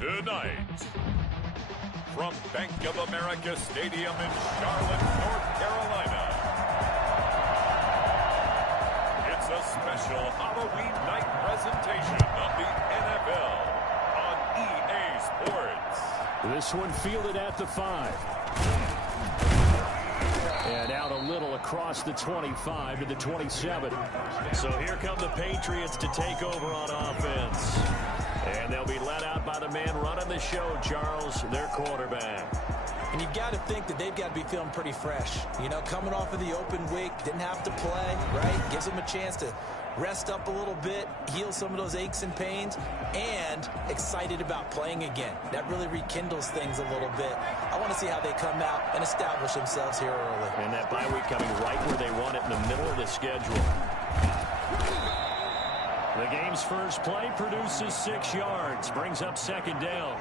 Tonight, from Bank of America Stadium in Charlotte, North Carolina, it's a special Halloween night presentation of the NFL on EA Sports. This one fielded at the 5. And out a little across the 25 to the 27. So here come the Patriots to take over on offense. And they'll be let out by the man running the show, Charles, their quarterback. And you've got to think that they've got to be feeling pretty fresh. You know, coming off of the open week, didn't have to play, right? Gives them a chance to rest up a little bit, heal some of those aches and pains, and excited about playing again. That really rekindles things a little bit. I want to see how they come out and establish themselves here early. And that bye week coming right where they want it, in the middle of the schedule. The game's first play produces 6 yards, brings up second down.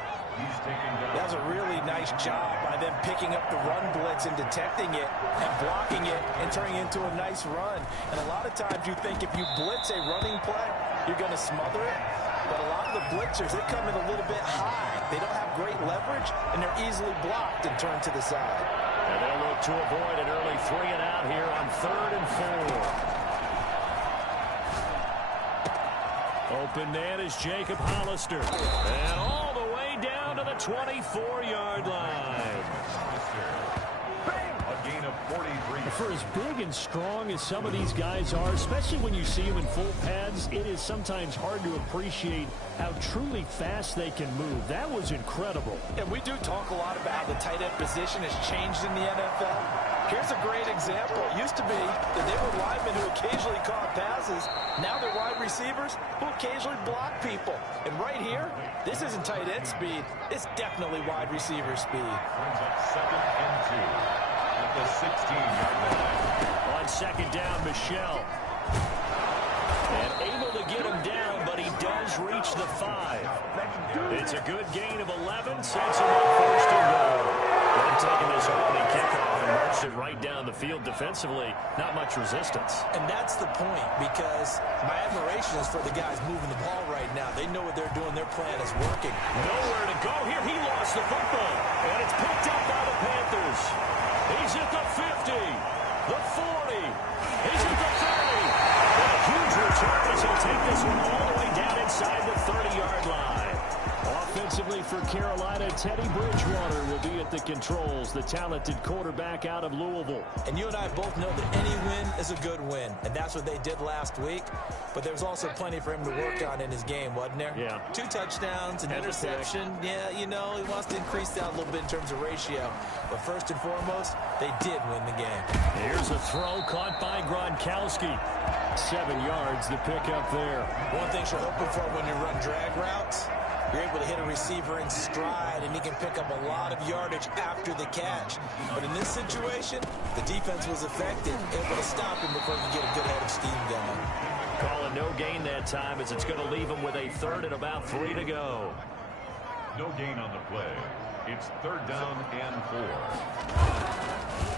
That was a really nice job by them picking up the run blitz and detecting it and blocking it and turning it into a nice run. And a lot of times you think if you blitz a running play, you're going to smother it. But a lot of the blitzers, they come in a little bit high. They don't have great leverage, and they're easily blocked and turned to the side. And they'll look to avoid an early 3 and out here on 3rd and 4. Open man is Jacob Hollister. And all the way down to the 24-yard line. A gain of 43. For as big and strong as some of these guys are, especially when you see them in full pads, it is sometimes hard to appreciate how truly fast they can move. That was incredible. And we do talk a lot about how the tight end position has changed in the NFL. Here's a great example. It used to be that they were linemen who occasionally caught passes. Now they're wide receivers who occasionally block people. And right here, this isn't tight end speed. It's definitely wide receiver speed. Brings up 2nd and 2 at the 16-yard line. On second down, Michelle. And able to get him down, but he does reach the 5. It's a good gain of 11, sets him up 1st and goal. They've taken this opening kickoff and marched it right down the field defensively. Not much resistance. And that's the point, because my admiration is for the guys moving the ball right now. They know what they're doing. Their plan is working. Nowhere to go here. He lost the football. And it's picked up by the Panthers. He's at the 50, the 40. He's at the 30. And a huge return as he'll take this one all the way down inside the 30-yard line. Offensively for Carolina, Teddy Bridgewater will be at the controls, the talented quarterback out of Louisville. And you and I both know that any win is a good win, and that's what they did last week. But there was also plenty for him to work on in his game, wasn't there? Yeah. 2 touchdowns, an interception. Yeah, you know, he wants to increase that a little bit in terms of ratio. But first and foremost, they did win the game. Here's a throw caught by Gronkowski. 7 yards, the pickup there. One thing you're hoping for when you run drag routes, you're able to hit a receiver in stride, and he can pick up a lot of yardage after the catch. But in this situation, the defense was effective, able to stop him before he could get a good head of steam going. Calling no gain that time, as it's going to leave him with a 3rd and about 3 to go. No gain on the play. It's 3rd down and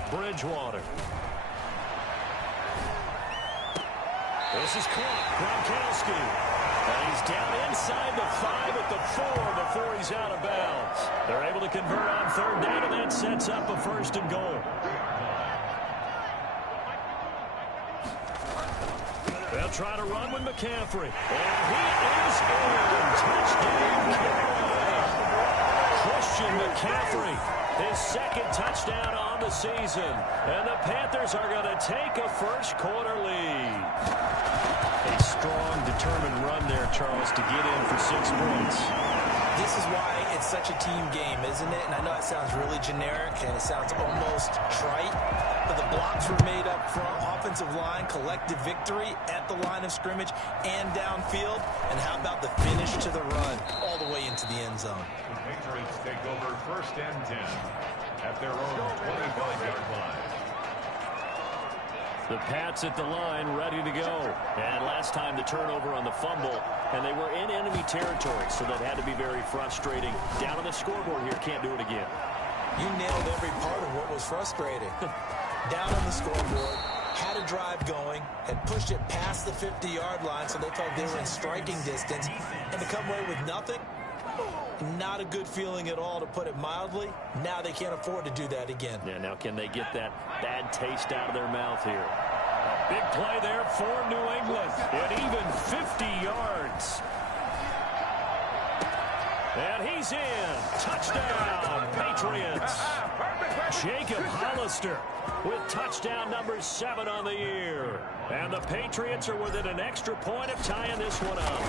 4. Bridgewater. This is caught. Gronkowski. And he's down inside the 5 at the 4 before he's out of bounds. They're able to convert on 3rd down, and that sets up a 1st and goal. They'll try to run with McCaffrey. And he is in. Touchdown, Carolina. Christian McCaffrey, his 2nd touchdown on the season. And the Panthers are going to take a first-quarter lead. A strong, determined run there, Charles, to get in for 6 points. This is why it's such a team game, isn't it? And I know it sounds really generic, and it sounds almost trite, but the blocks were made up front. Offensive line, collective victory at the line of scrimmage and downfield. And how about the finish to the run all the way into the end zone? The Patriots take over 1st and 10 at their own 25-yard line. The Pats at the line, ready to go. And last time the turnover on the fumble, and they were in enemy territory, so that had to be very frustrating. Down on the scoreboard here, can't do it again. You nailed every part of what was frustrating. Down on the scoreboard, had a drive going, had pushed it past the 50-yard line, so they felt they were in striking distance. And to come away with nothing, Not a good feeling at all, to put it mildly. Now they can't afford to do that again. Yeah, now can they get that bad taste out of their mouth here? A big play there for New England. At even 50 yards. And he's in. Touchdown, Patriots. Jacob Hollister with touchdown number 7 on the year. And the Patriots are within an extra point of tying this one up.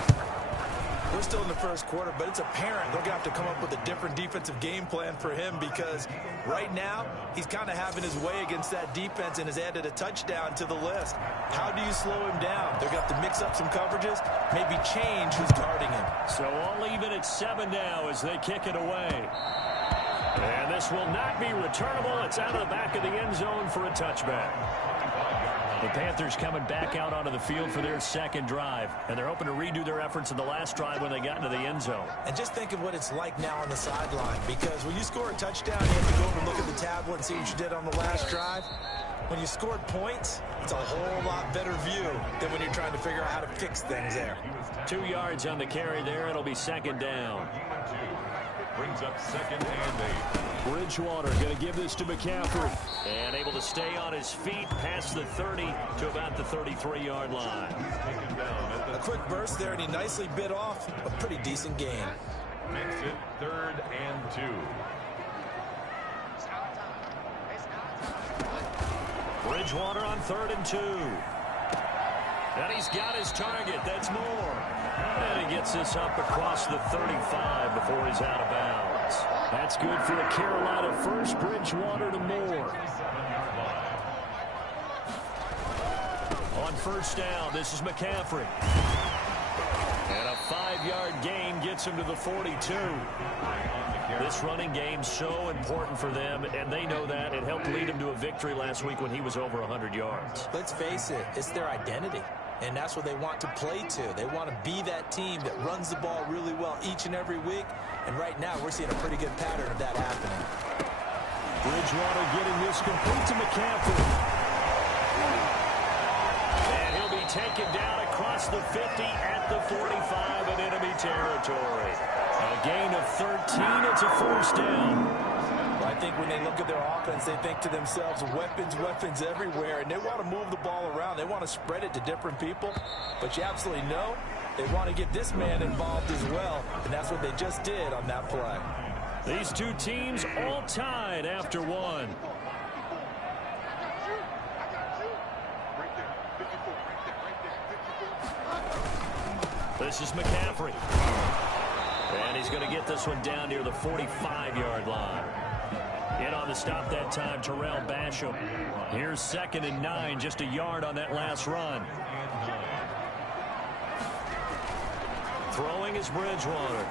We're still in the first quarter, but it's apparent they're going to have to come up with a different defensive game plan for him, because right now he's kind of having his way against that defense and has added a touchdown to the list. How do you slow him down? They're going to have to mix up some coverages, maybe change who's guarding him. So all even at 7 now as they kick it away. And this will not be returnable. It's out of the back of the end zone for a touchback. The Panthers coming back out onto the field for their second drive, and they're hoping to redo their efforts in the last drive when they got into the end zone. And just think of what it's like now on the sideline, because when you score a touchdown, you have to go over and look at the tablet and see what you did on the last drive. When you scored points, it's a whole lot better view than when you're trying to figure out how to fix things there. 2 yards on the carry there. It'll be second down. Brings up second and 8. Bridgewater going to give this to McCaffrey. And able to stay on his feet past the 30 to about the 33-yard line. A quick burst there, and he nicely bit off a pretty decent gain. Makes it 3rd and 2. Bridgewater on 3rd and 2. And he's got his target. That's Moore. And he gets this up across the 35 before he's out of bounds. That's good for a Carolina first. Bridgewater to Moore. On first down, this is McCaffrey. And a 5-yard gain gets him to the 42. This running game's so important for them, and they know that. It helped lead them to a victory last week when he was over 100 yards. Let's face it, it's their identity, and that's what they want to play to. They want to be that team that runs the ball really well each and every week, and right now we're seeing a pretty good pattern of that happening. Bridgewater getting this complete to McCaffrey. And he'll be taken down across the 50 at the 45 in enemy territory. A gain of 13. It's a first down. Well, I think when they look at their offense, they think to themselves, weapons, weapons everywhere, and they want to move the ball around. They want to spread it to different people, but you absolutely know they want to get this man involved as well, and that's what they just did on that play. These two teams all tied after one. This is McCaffrey. And he's going to get this one down near the 45-yard line. In on the stop that time, Terrell Basham. Here's 2nd and 9, just a yard on that last run. Throwing is Bridgewater.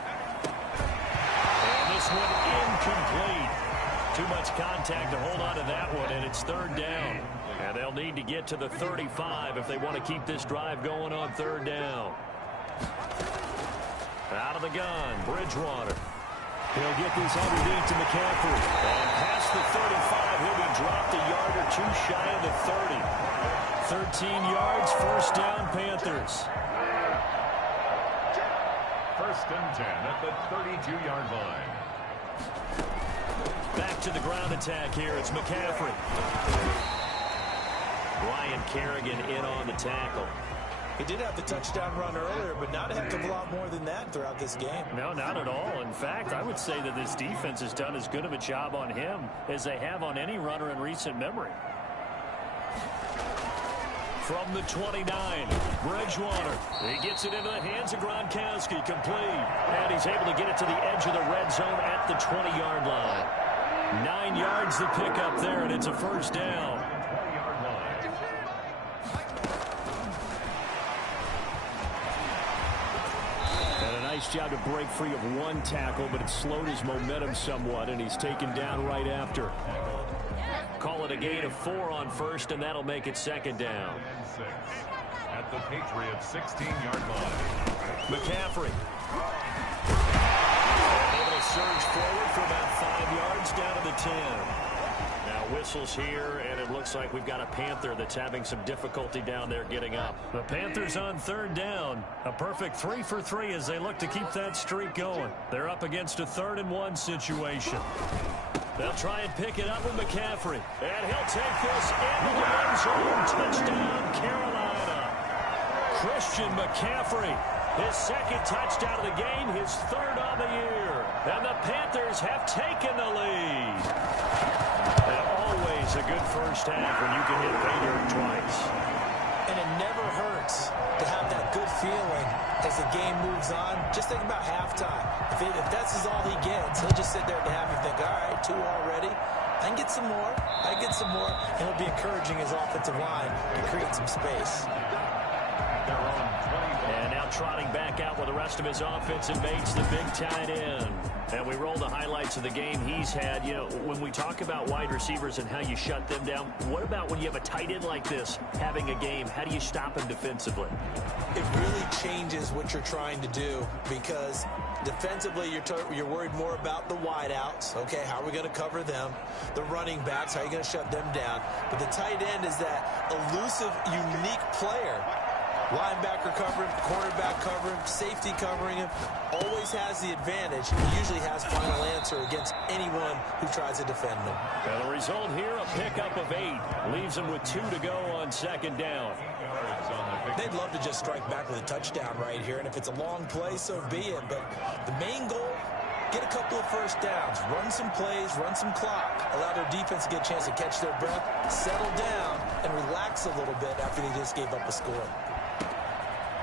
And this one incomplete. Too much contact to hold on to that one, and it's 3rd down. And they'll need to get to the 35 if they want to keep this drive going on 3rd down. Out of the gun, Bridgewater. He'll get this underneath to McCaffrey. And past the 35, he'll be dropped a yard or two shy of the 30. 13 yards, first down, Panthers. 1st and 10 at the 32-yard line. Back to the ground attack here. It's McCaffrey. Ryan Kerrigan in on the tackle. He did have the touchdown run earlier, but not a heck of a lot more than that throughout this game. No, not at all. In fact, I would say that this defense has done as good of a job on him as they have on any runner in recent memory. From the 29, Bridgewater. He gets it into the hands of Gronkowski, complete. And he's able to get it to the edge of the red zone at the 20-yard line. 9 yards to pick up there, and it's a first down. Nice job to break free of one tackle, but it slowed his momentum somewhat, and he's taken down right after. Call it a gain of 4 on first, and that'll make it 2nd down. At the Patriots' 16-yard line. McCaffrey. Able to surge forward for about 5 yards down to the 10. Now whistles here, and it looks like we've got a Panther that's having some difficulty down there getting up. The Panthers on third down. A perfect 3 for 3 as they look to keep that streak going. They're up against a 3rd-and-1 situation. They'll try and pick it up with McCaffrey. And he'll take this into the end zone. Touchdown, Carolina. Christian McCaffrey. His 2nd touchdown of the game, his 3rd on the year. And the Panthers have taken the lead. And always a good first half when you can hit pay dirt twice. And it never hurts to have that good feeling as the game moves on. Just think about halftime. If that's all he gets, he'll just sit there at the half and think, all right, 2 already. I can get some more. I can get some more. And he'll be encouraging his offensive line to create some space. And now trotting back out with the rest of his offensive mates, the big tight end. And we roll the highlights of the game he's had. You know, when we talk about wide receivers and how you shut them down, what about when you have a tight end like this having a game? How do you stop him defensively? It really changes what you're trying to do because defensively you're worried more about the wideouts. Okay, how are we going to cover them? The running backs, how are you going to shut them down? But the tight end is that elusive, unique player. Linebacker covering, cornerback covering, safety covering him, always has the advantage. He usually has final answer against anyone who tries to defend him. And the result here, a pickup of 8. Leaves him with 2 to go on 2nd down. They'd love to just strike back with a touchdown right here, and if it's a long play, so be it. But the main goal, get a couple of first downs, run some plays, run some clock, allow their defense to get a chance to catch their breath, settle down, and relax a little bit after they just gave up a score.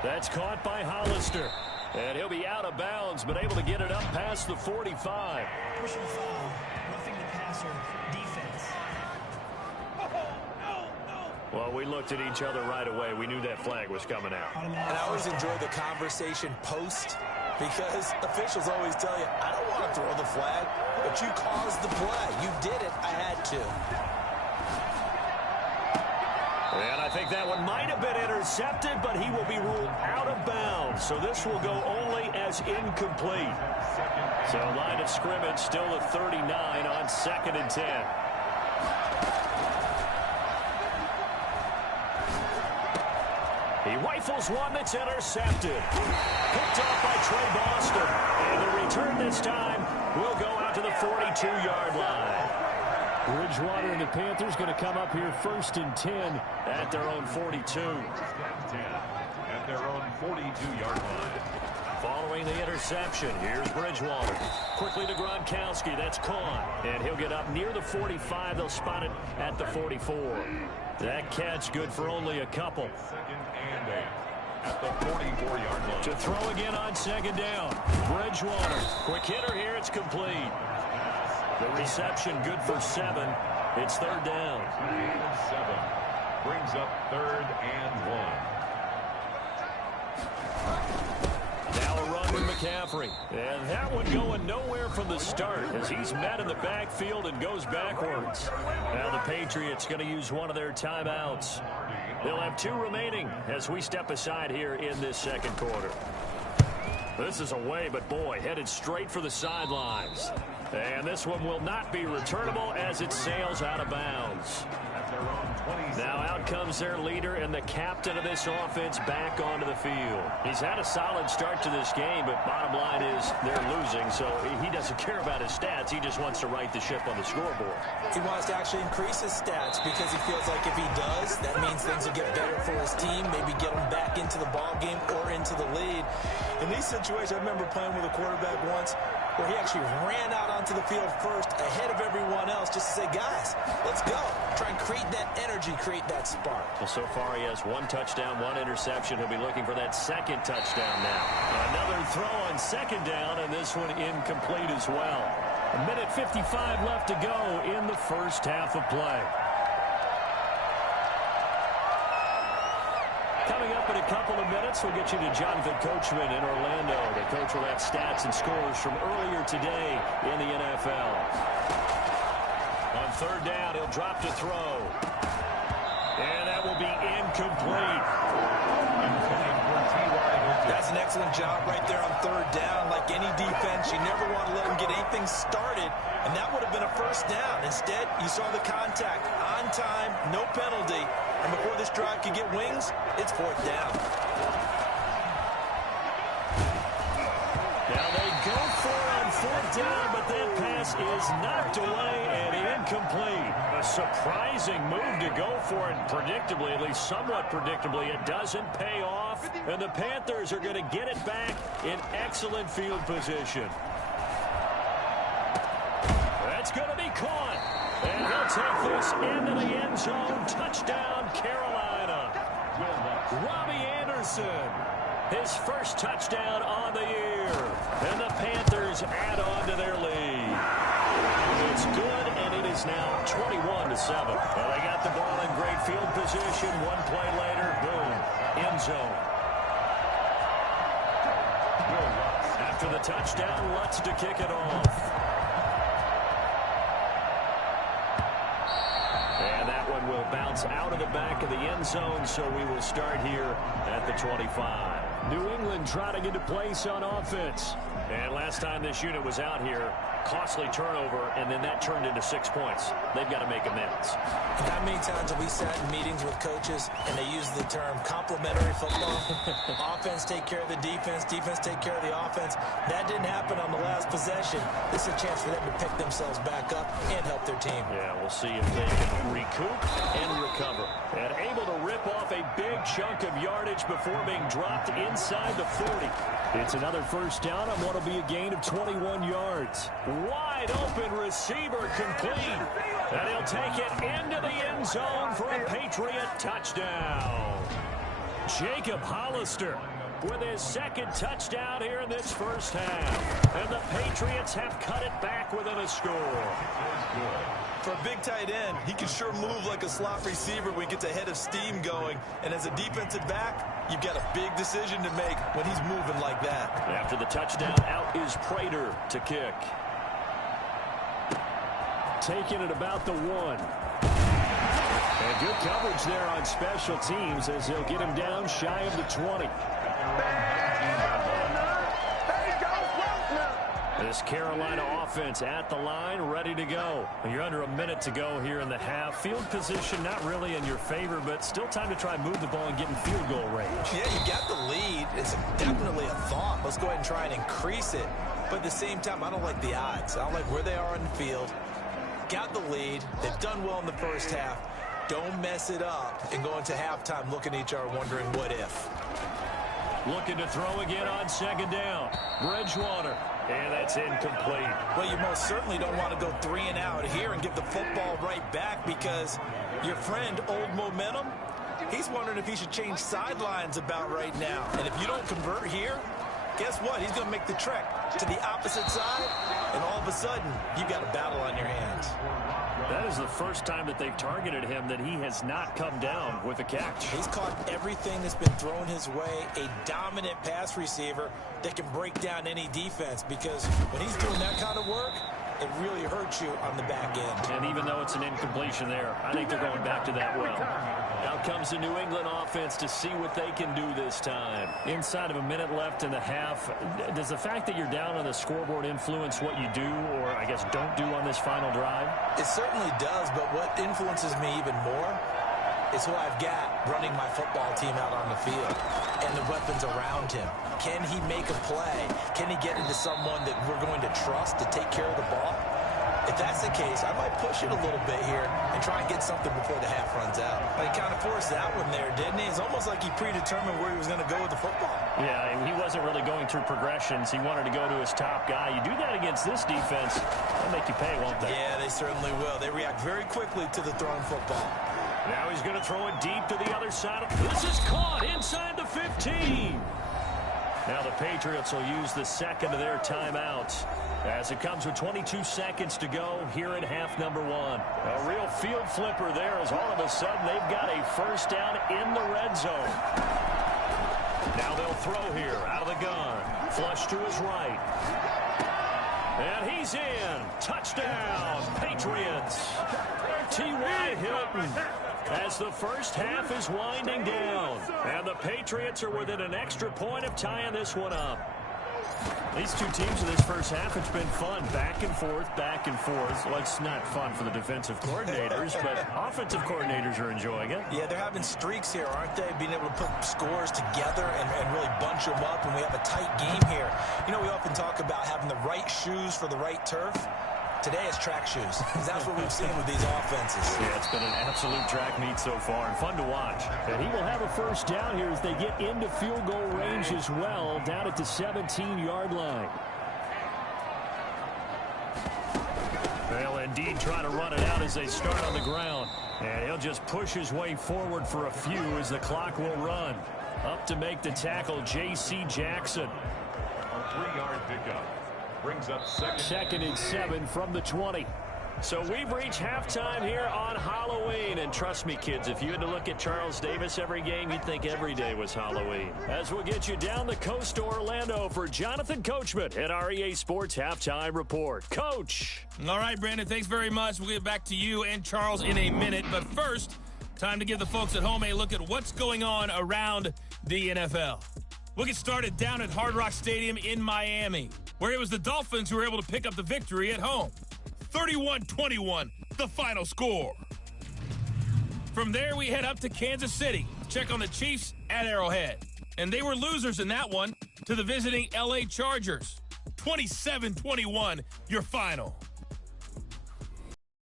That's caught by Hollister. And he'll be out of bounds, but able to get it up past the 45. Personal foul, roughing the passer, defense. Well, we looked at each other right away. We knew that flag was coming out. And I always enjoy the conversation post because officials always tell you, I don't want to throw the flag, but you caused the play. You did it. I had to. And I think that one might have been intercepted, but he will be ruled out of bounds. So this will go only as incomplete. So line of scrimmage still at 39 on 2nd and 10. He rifles one that's intercepted. Picked off by Trey Boston. And the return this time will go out to the 42-yard line. Bridgewater and the Panthers going to come up here 1st and 10 at their own 42. At their own 42-yard line. Following the interception, here's Bridgewater. Quickly to Gronkowski. That's caught. And he'll get up near the 45. They'll spot it at the 44. That catch good for only a couple. 2nd and 8 at the 44-yard line. To throw again on 2nd down. Bridgewater. Quick hitter here. It's complete. The reception good for 7. It's 3rd down. 7 brings up 3rd and 1. Now a run with McCaffrey. And that one going nowhere from the start as he's met in the backfield and goes backwards. Now the Patriots going to use one of their timeouts. They'll have 2 remaining as we step aside here in this 2nd quarter. This is away, but boy, headed straight for the sidelines. And this one will not be returnable as it sails out of bounds. Now out comes their leader and the captain of this offense back onto the field. He's had a solid start to this game, but bottom line is they're losing, so he doesn't care about his stats. He just wants to right the ship on the scoreboard. He wants to actually increase his stats because he feels like if he does, that means things will get better for his team, maybe get him back into the ball game or into the lead. In these situations, I remember playing with a quarterback once where he actually ran out onto the field first ahead of everyone else just to say, guys, let's go. Try and create that energy, create that spark. Well, so far he has 1 touchdown, 1 interception. He'll be looking for that 2nd touchdown now. Another throw on 2nd down, and this one incomplete as well. 1:55 left to go in the first half of play. Coming up in a couple of minutes, we'll get you to Jonathan Coachman in Orlando. The coach will have stats and scores from earlier today in the NFL. On 3rd down, he'll drop to throw. And that will be incomplete. That's an excellent job right there on third down. Like any defense, you never want to let them get anything started, and that would have been a first down. Instead, you saw the contact on time, no penalty, and before this drive could get wings, it's fourth down. Now they go for it on fourth down, but that pass is knocked away and incomplete. A surprising move to go for it. Predictably, at least somewhat predictably, it doesn't pay off. And the Panthers are going to get it back in excellent field position. That's going to be caught. And he'll take this into the end zone. Touchdown, Carolina. Robbie Anderson, his first touchdown on the year. And the Panthers add on to their lead. It's good, and it is now 21-7. Well, they got the ball in great field position. One play later, boom, end zone. After the touchdown, Lutz to kick it off. And that one will bounce out of the back of the end zone, so we will start here at the 25. New England trying to get a place on offense. And last time this unit was out here, costly turnover, and then that turned into 6 points. They've got to make amends. How many times have we sat in meetings with coaches and they use the term complementary football? Offense take care of the defense, defense take care of the offense. That didn't happen on the last possession. This is a chance for them to pick themselves back up and help their team. Yeah, we'll see if they can recoup and recover. And able to rip off a big chunk of yardage before being dropped inside the 40. It's another first down on what will be a gain of 21 yards. Wide open receiver complete. And he'll take it into the end zone for a Patriot touchdown. Jacob Hollister with his second touchdown here in this first half. And the Patriots have cut it back within a score. For a big tight end, he can sure move like a slot receiver when he gets a head of steam going. And as a defensive back, you've got a big decision to make when he's moving like that. After the touchdown, out is Prater to kick. Taking it about the 1. And good coverage there on special teams as they'll get him down shy of the 20. This Carolina offense at the line, ready to go. You're under a minute to go here in the half. Field position not really in your favor, but still time to try and move the ball and get in field goal range. Yeah, you got the lead. It's definitely a thought. Let's go ahead and try and increase it. But at the same time, I don't like the odds. I don't like where they are on the field. Got the lead. They've done well in the first half. Don't mess it up and go into halftime looking at each other wondering what if. Looking to throw again on second down. Bridgewater. And that's incomplete. Well, you most certainly don't want to go 3 and out here and give the football right back because your friend, Old Momentum, he's wondering if he should change sidelines about right now. And if you don't convert here, guess what? He's going to make the trek to the opposite side, and all of a sudden, you've got a battle on your hands. That is the first time that they've targeted him that he has not come down with a catch. He's caught everything that's been thrown his way, a dominant pass receiver that can break down any defense because when he's doing that kind of work, it really hurts you on the back end. And even though it's an incompletion there, I think they're going back to that well. Out comes the New England offense to see what they can do this time. Inside of a minute left in the half, does the fact that you're down on the scoreboard influence what you do or, I guess, don't do on this final drive? It certainly does, but what influences me even more is who I've got running my football team out on the field and the weapons around him. Can he make a play? Can he get into someone that we're going to trust to take care of the ball? If that's the case, I might push it a little bit here and try and get something before the half runs out. But he kind of forced that one there, didn't he? It's almost like he predetermined where he was going to go with the football. Yeah, he wasn't really going through progressions. He wanted to go to his top guy. You do that against this defense, they'll make you pay, won't they? Yeah, they certainly will. They react very quickly to the thrown football. Now he's going to throw it deep to the other side. This is caught inside the 15. Now the Patriots will use the second of their timeouts as it comes with 22 seconds to go here in half number 1. A real field flipper there as all of a sudden they've got a first down in the red zone. Now they'll throw here out of the gun. Flush to his right. And he's in. Touchdown, Patriots. T.Y. Hilton as the first half is winding down. And the Patriots are within an extra point of tying this one up. These two teams in this first half, it's been fun. Back and forth, back and forth. Well, it's not fun for the defensive coordinators, but offensive coordinators are enjoying it. Yeah, they're having streaks here, aren't they? Being able to put scores together and really bunch them up, and we have a tight game here. You know, we often talk about having the right shoes for the right turf. Today it's track shoes, because that's what we've seen with these offenses. Yeah, it's been an absolute track meet so far, and fun to watch. And he will have a first down here as they get into field goal range as well, down at the 17-yard line. They'll indeed try to run it out as they start on the ground. And he'll just push his way forward for a few as the clock will run. Up to make the tackle, J.C. Jackson. A 3-yard pickup. Brings up second and 7 from the 20. So we've reached halftime here on Halloween. And trust me, kids, if you had to look at Charles Davis every game, you'd think every day was Halloween. As we'll get you down the coast to Orlando for Jonathan Coachman at our EA Sports Halftime Report. Coach. All right, Brandon, thanks very much. We'll get back to you and Charles in a minute. But first, time to give the folks at home a look at what's going on around the NFL. We'll get started down at Hard Rock Stadium in Miami, where it was the Dolphins who were able to pick up the victory at home. 31-21, the final score. From there, we head up to Kansas City to check on the Chiefs at Arrowhead. And they were losers in that one to the visiting L.A. Chargers. 27-21, your final.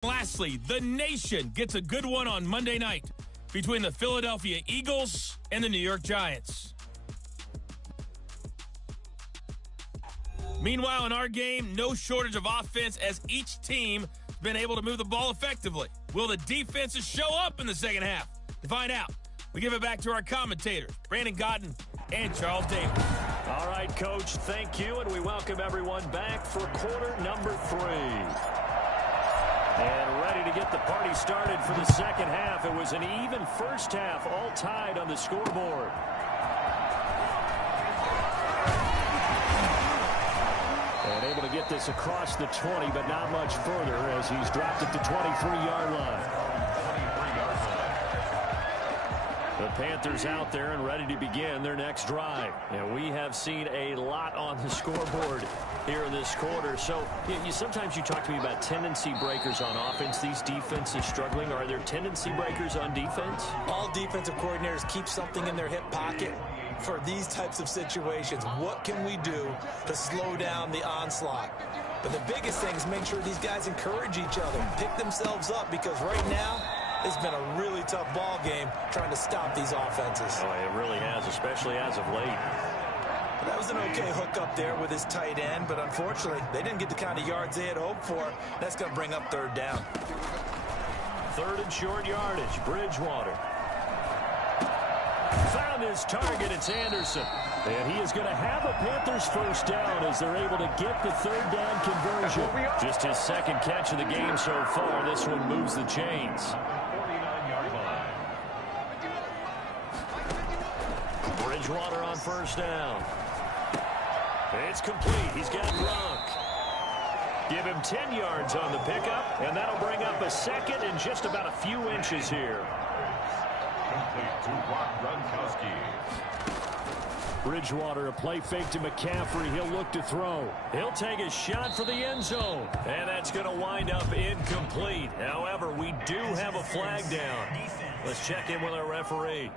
Lastly, the nation gets a good one on Monday night between the Philadelphia Eagles and the New York Giants. Meanwhile, in our game, no shortage of offense as each team has been able to move the ball effectively. Will the defenses show up in the second half? To find out, we give it back to our commentators, Brandon Godden and Charles Davis. All right, Coach, thank you, and we welcome everyone back for quarter number 3. And ready to get the party started for the second half. It was an even first half, all tied on the scoreboard. And able to get this across the 20, but not much further as he's dropped at the 23-yard line. The Panthers out there and ready to begin their next drive. And we have seen a lot on the scoreboard here in this quarter. So sometimes you talk to me about tendency breakers on offense. These defenses struggling. Are there tendency breakers on defense? All defensive coordinators keep something in their hip pocket for these types of situations. What can we do to slow down the onslaught? But the biggest thing is make sure these guys encourage each other, pick themselves up, because right now it's been a really tough ball game trying to stop these offenses. Oh, it really has, especially as of late. That was an okay hook up there with his tight end, but unfortunately they didn't get the kind of yards they had hoped for. That's going to bring up third down. Third and short yardage, Bridgewater. Found his target, it's Anderson. And he is going to have a Panthers first down as they're able to get the third down conversion. Just his second catch of the game so far. This one moves the chains. 49-yard line. Bridgewater on first down. It's complete. He's got Gronk. Give him 10 yards on the pickup, and that'll bring up a second and just about a few inches here. Complete to Rob Gronkowski. Bridgewater, a play fake to McCaffrey. He'll look to throw. He'll take a shot for the end zone. And that's going to wind up incomplete. However, we do have a flag down. Let's check in with our referee.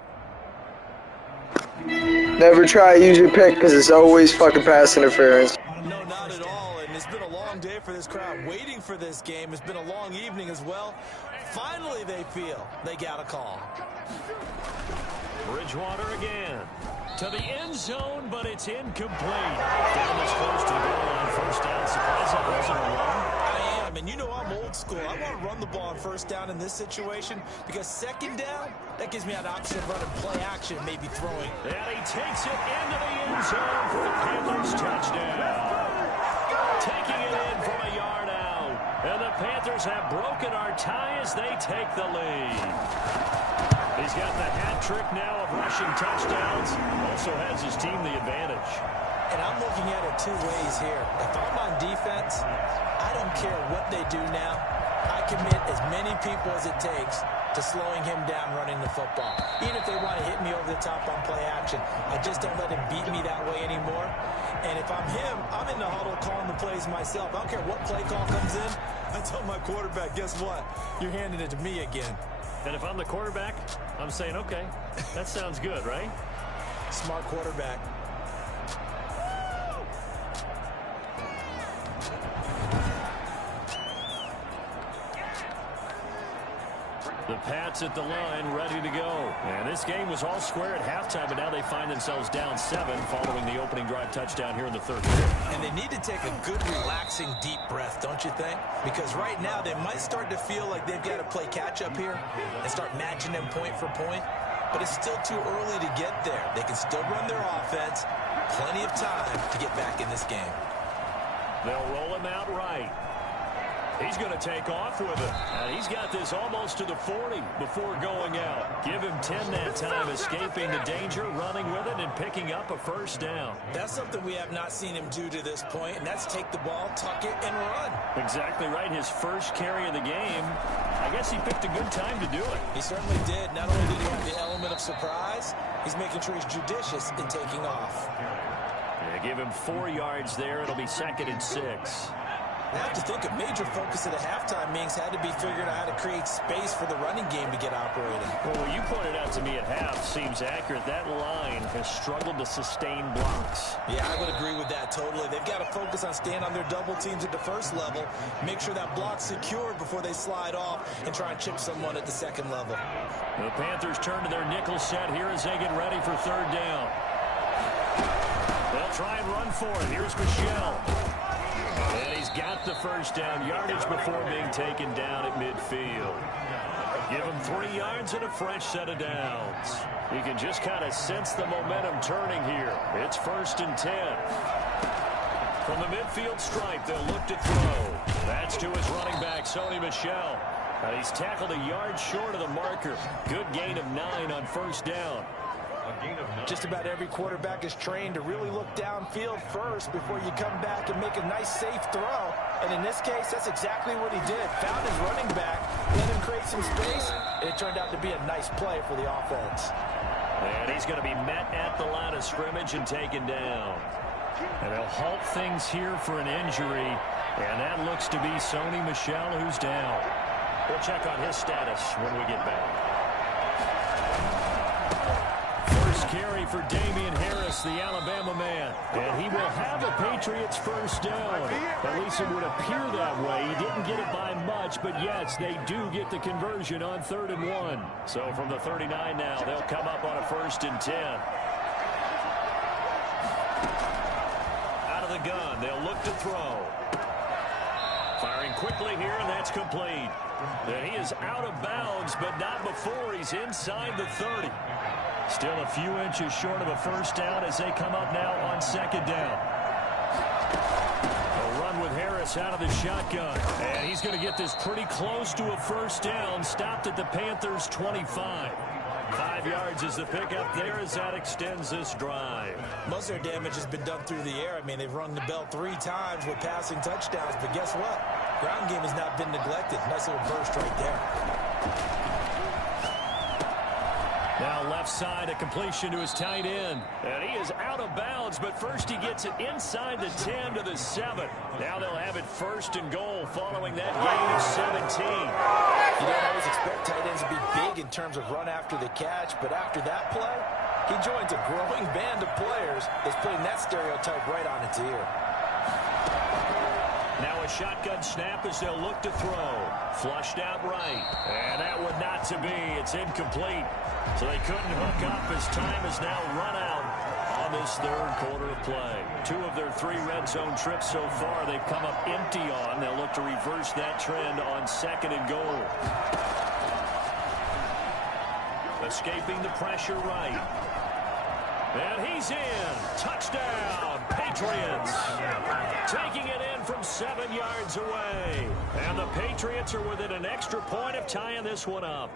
Never try to use your pick because it's always fucking pass interference. No, not at all. And it's been a long day for this crowd waiting for this game. It's been a long evening as well. Finally, they feel they got a call. Bridgewater again. To the end zone, but it's incomplete. Down this close to the goal line. First down. Surprised that wasn't a run. I am, and you know I'm old school. I want to run the ball on first down in this situation because second down, that gives me an option of running play action, maybe throwing. And he takes it into the end zone for the Panthers touchdown. Taking it in from a yard out. And the Panthers have broken our tie as they take the lead. He's got the hat trick now of rushing touchdowns. Also has his team the advantage. And I'm looking at it two ways here. If I'm on defense, I don't care what they do now. I commit as many people as it takes to slowing him down running the football. Even if they want to hit me over the top on play action, I just don't let him beat me that way anymore. And if I'm him, I'm in the huddle calling the plays myself. I don't care what play call comes in. I tell my quarterback, guess what? You're handing it to me again. And if I'm the quarterback, I'm saying, okay, that sounds good, right? Smart quarterback. The Pats at the line, ready to go. And this game was all square at halftime, but now they find themselves down 7 following the opening drive touchdown here in the third quarter. And they need to take a good, relaxing, deep breath, don't you think? Because right now they might start to feel like they've got to play catch-up here and start matching them point for point. But it's still too early to get there. They can still run their offense. Plenty of time to get back in this game. They'll roll him out right. He's going to take off with it. And he's got this almost to the 40 before going out. Give him 10 that time, escaping the danger, running with it, and picking up a first down. That's something we have not seen him do to this point, and that's take the ball, tuck it, and run. Exactly right. His first carry of the game. I guess he picked a good time to do it. He certainly did. Not only did he have the element of surprise, he's making sure he's judicious in taking off. Yeah, give him 4 yards there. It'll be 2nd and 6. I have to think a major focus of the halftime meetings had to be figuring out how to create space for the running game to get operating. Well, what you pointed out to me at half seems accurate. That line has struggled to sustain blocks. Yeah, I would agree with that totally. They've got to focus on staying on their double teams at the first level, make sure that block's secured before they slide off and try and chip someone at the second level. The Panthers turn to their nickel set here as they get ready for third down. They'll try and run for it. Here's Michel. And he's got the first down, yardage before being taken down at midfield. Give him 3 yards and a fresh set of downs. You can just kind of sense the momentum turning here. It's 1st and 10. From the midfield stripe, they'll look to throw. That's to his running back, Sony Michel. And he's tackled a yard short of the marker. Good gain of 9 on first down. Just about every quarterback is trained to really look downfield first before you come back and make a nice, safe throw. And in this case, that's exactly what he did. Found his running back, let him create some space, and it turned out to be a nice play for the offense. And he's going to be met at the line of scrimmage and taken down. And they'll halt things here for an injury. And that looks to be Sony Michel, who's down. We'll check on his status when we get back. Carry for Damian Harris, the Alabama man. And he will have a Patriots first down. At least it would appear that way. He didn't get it by much, but yes, they do get the conversion on 3rd and 1. So from the 39 now, they'll come up on a 1st and 10. Out of the gun, they'll look to throw. Firing quickly here, and that's complete. And he is out of bounds, but not before he's inside the 30. Still a few inches short of a first down as they come up now on 2nd down. A run with Harris out of the shotgun. And he's going to get this pretty close to a first down. Stopped at the Panthers' 25. 5 yards is the pickup there as that extends this drive. Most of their damage has been done through the air. I mean, they've rung the bell 3 times with passing touchdowns. But guess what? Ground game has not been neglected. Nice little burst right there. Now left side, a completion to his tight end. And he is out of bounds, but first he gets it inside the 10 to the 7. Now they'll have it 1st and goal following that gain of 17. You don't always expect tight ends to be big in terms of run after the catch, but after that play, he joins a growing band of players that's putting that stereotype right on its ear. Now a shotgun snap as they'll look to throw. Flushed out right. And that would not to be. It's incomplete. So they couldn't hook up as time is now run out on this 3rd quarter of play. 2 of their 3 red zone trips so far they've come up empty on. They'll look to reverse that trend on 2nd and goal. Escaping the pressure right. And he's in. Touchdown, Patriots. Taking it in from 7 yards away. And the Patriots are within an extra point of tying this one up.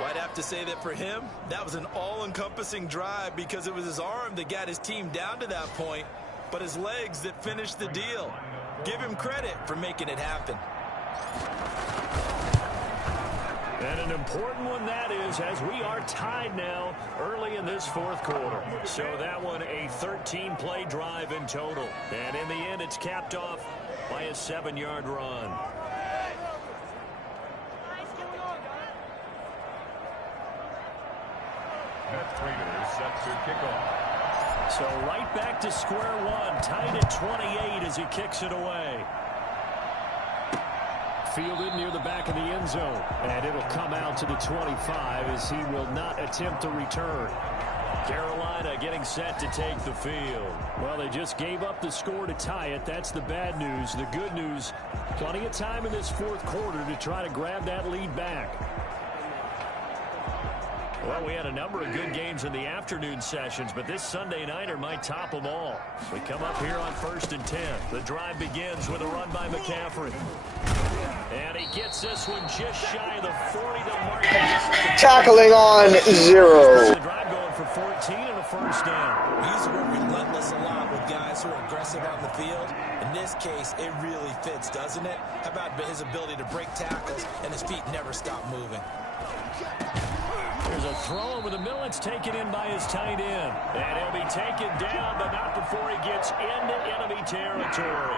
Well, I'd have to say that for him, that was an all-encompassing drive because it was his arm that got his team down to that point, but his legs that finished the deal. Give him credit for making it happen. And an important one that is, as we are tied now early in this fourth quarter. So that one a 13-play drive in total. And in the end, it's capped off by a 7-yard run. Raiders set to kick off. So right back to square one, tied at 28 as he kicks it away. Fielded near the back of the end zone. And it'll come out to the 25 as he will not attempt to return. Carolina getting set to take the field. Well, they just gave up the score to tie it. That's the bad news. The good news, plenty of time in this fourth quarter to try to grab that lead back. Well, we had a number of good games in the afternoon sessions, but this Sunday nighter might top them all. We come up here on 1st and 10. The drive begins with a run by McCaffrey. And he gets this one just shy of the 40. The mark. Tackling on 0. The drive going for 14 and a first down. He's relentless a lot with guys who are aggressive on the field. In this case, it really fits, doesn't it? How about his ability to break tackles and his feet never stop moving? There's a throw over the middle. It's taken in by his tight end. And he'll be taken down, but not before he gets into enemy territory.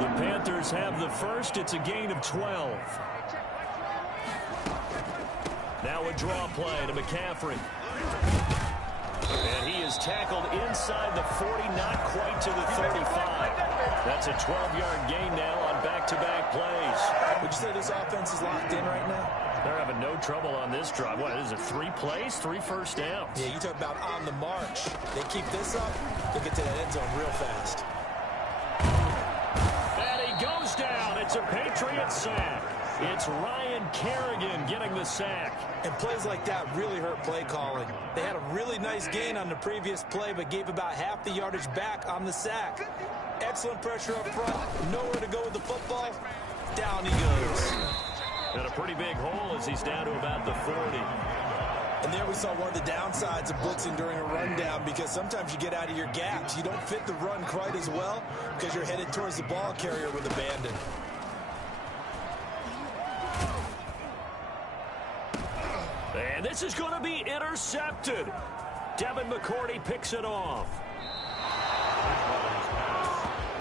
The Panthers have the first. It's a gain of 12. Now a draw play to McCaffrey. And he is tackled inside the 40, not quite to the 35. That's a 12-yard gain now on back-to-back plays. Would you say this offense is locked in right now? They're having no trouble on this drive. What is it, 3 plays, 3 first downs? Yeah, you talk about on the march. They keep this up, they'll get to that end zone real fast. And he goes down. It's a Patriots sack. It's Ryan Kerrigan getting the sack. And plays like that really hurt play calling. They had a really nice gain on the previous play, but gave about half the yardage back on the sack. Excellent pressure up front. Nowhere to go with the football. Down he goes. And a pretty big hole as he's down to about the 40. And there we saw one of the downsides of blitzing during a rundown, because sometimes you get out of your gaps. You don't fit the run quite as well because you're headed towards the ball carrier with abandon. And this is going to be intercepted. Devin McCourty picks it off.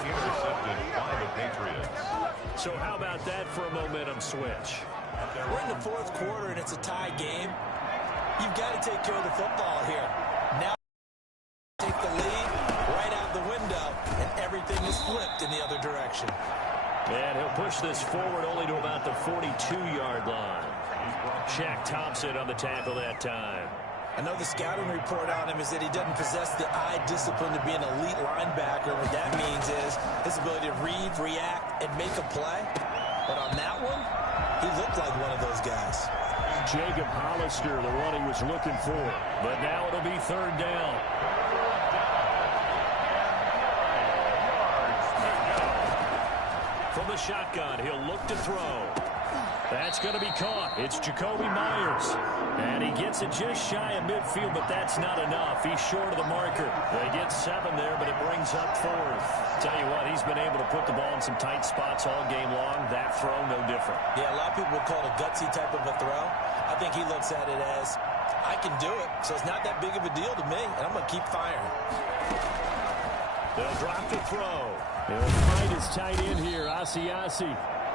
Intercepted by the Patriots. So how about that for a momentum switch? We're in the fourth quarter and it's a tie game. You've got to take care of the football here. Now take the lead right out the window, and everything is flipped in the other direction. And he'll push this forward only to about the 42-yard line. Shaq Thompson on the tackle that time. I know the scouting report on him is that he doesn't possess the eye discipline to be an elite linebacker. What that means is his ability to read, react, and make a play. But on that one, he looked like one of those guys. Jacob Hollister, the one he was looking for. But now it'll be 3rd down. From the shotgun, he'll look to throw. That's going to be caught. It's Jacoby Myers. And he gets it just shy of midfield, but that's not enough. He's short of the marker. They get 7 there, but it brings up 4th. Tell you what, he's been able to put the ball in some tight spots all game long. That throw, no different. Yeah, a lot of people would call it a gutsy type of a throw. I think he looks at it as, I can do it, so it's not that big of a deal to me, and I'm going to keep firing. They'll drop the throw. He'll find his tight end here, Asiasi.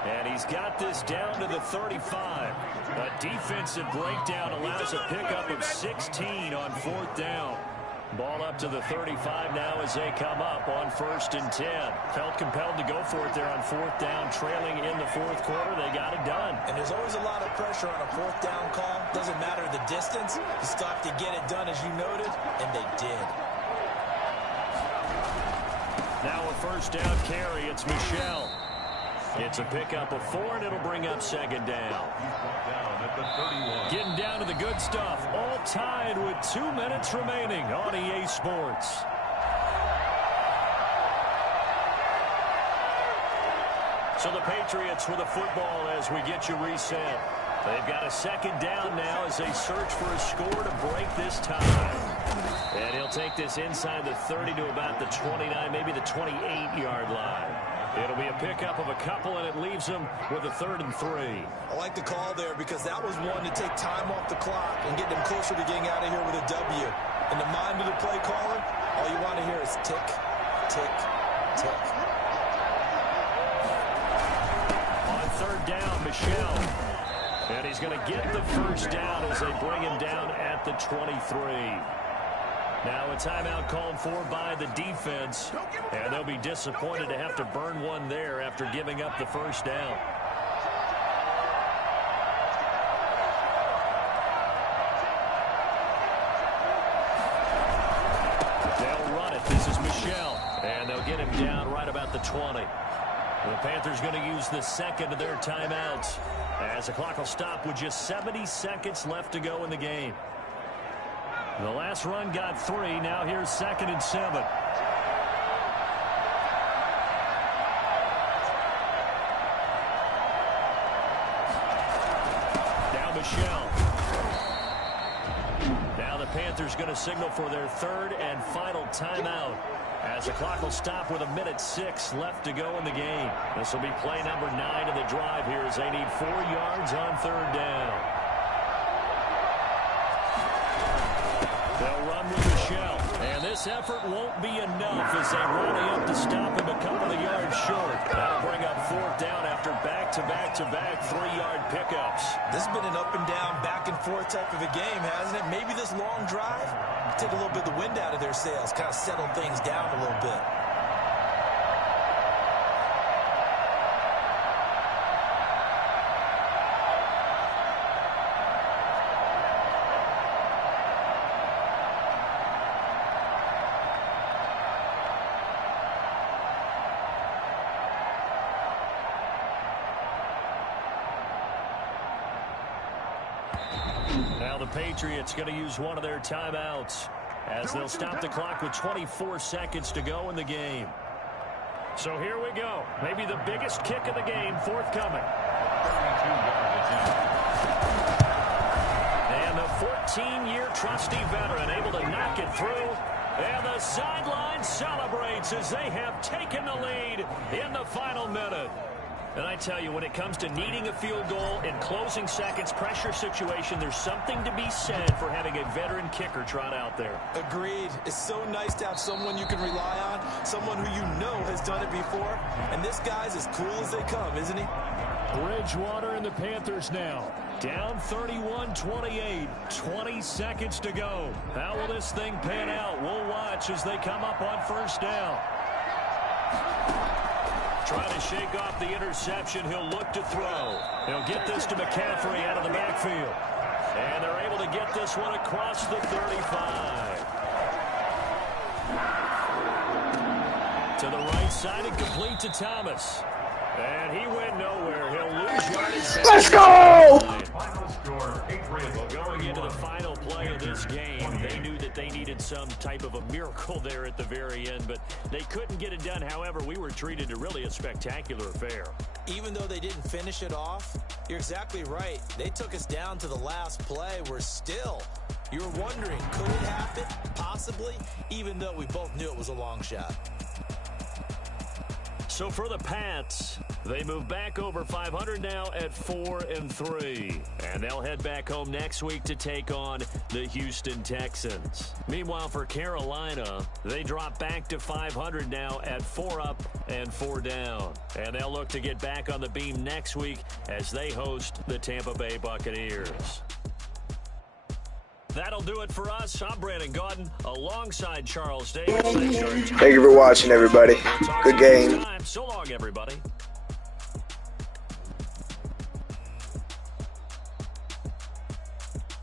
And he's got this down to the 35. A defensive breakdown allows a pickup of 16 on 4th down. Ball up to the 35 now as they come up on 1st and 10. Felt compelled to go for it there on 4th down, trailing in the 4th quarter. They got it done. And there's always a lot of pressure on a 4th down call. Doesn't matter the distance. You still have to get it done, as you noted, and they did. Now a 1st down carry. It's Michel. It's a pickup of 4, and it'll bring up 2nd down. Getting down to the good stuff. All tied with 2 minutes remaining on EA Sports. So the Patriots with the football as we get you reset. They've got a 2nd down now as they search for a score to break this tie. And he'll take this inside the 30 to about the 29, maybe the 28-yard line. It'll be a pickup of a couple, and it leaves them with a 3rd and 3. I like the call there because that was one to take time off the clock and get them closer to getting out of here with a W. In the mind of the play caller, all you want to hear is tick, tick, tick. On 3rd down, Michel. And he's going to get the first down as they bring him down at the 23. Now a timeout called for by the defense, and they'll be disappointed to have to burn one there after giving up the first down. They'll run it. This is Michel, and they'll get him down right about the 20. The Panthers going to use the second of their timeouts as the clock will stop with just 70 seconds left to go in the game. The last run got 3. Now here's 2nd and 7. Now Michel. Now the Panthers going to signal for their 3rd and final timeout as the clock will stop with 1:06 left to go in the game. This will be play number 9 of the drive here as they need 4 yards on 3rd down. They'll run with Michel, and this effort won't be enough as they rally up to stop him a couple of yards short. That'll bring up 4th down after back-to-back-to-back 3-yard pickups. This has been an up-and-down, back-and-forth type of a game, hasn't it? Maybe this long drive take a little bit of the wind out of their sails, kind of settle things down a little bit. Now the Patriots going to use one of their timeouts as they'll stop the clock with 24 seconds to go in the game. So here we go. Maybe the biggest kick of the game forthcoming. And the 14-year trusty veteran able to knock it through. And the sideline celebrates as they have taken the lead in the final minute. And I tell you, when it comes to needing a field goal in closing seconds, pressure situation, there's something to be said for having a veteran kicker trot out there. Agreed. It's so nice to have someone you can rely on, someone who you know has done it before. And this guy's as cool as they come, isn't he? Bridgewater and the Panthers now. Down 31-28. 20 seconds to go. How will this thing pan out? We'll watch as they come up on 1st down. Trying to shake off the interception. He'll look to throw. He'll get this to McCaffrey out of the backfield. And they're able to get this one across the 35. To the right side and complete to Thomas. And he went nowhere. He'll lose yardage. Let's go! Final score, 8-3. Well, going into the final play of this game, they knew that they needed some type of a miracle there at the very end, but they couldn't get it done. However, we were treated to really a spectacular affair. Even though they didn't finish it off, you're exactly right. They took us down to the last play. We're still, you were wondering, could it happen? Possibly, even though we both knew it was a long shot. So for the Pats, they move back over 500 now at 4-3. And they'll head back home next week to take on the Houston Texans. Meanwhile, for Carolina, they drop back to 500 now at 4 up and 4 down. And they'll look to get back on the beam next week as they host the Tampa Bay Buccaneers. That'll do it for us. I'm Brandon Gaudin alongside Charles Davis. Thank you for watching, everybody. Good game. So long, everybody.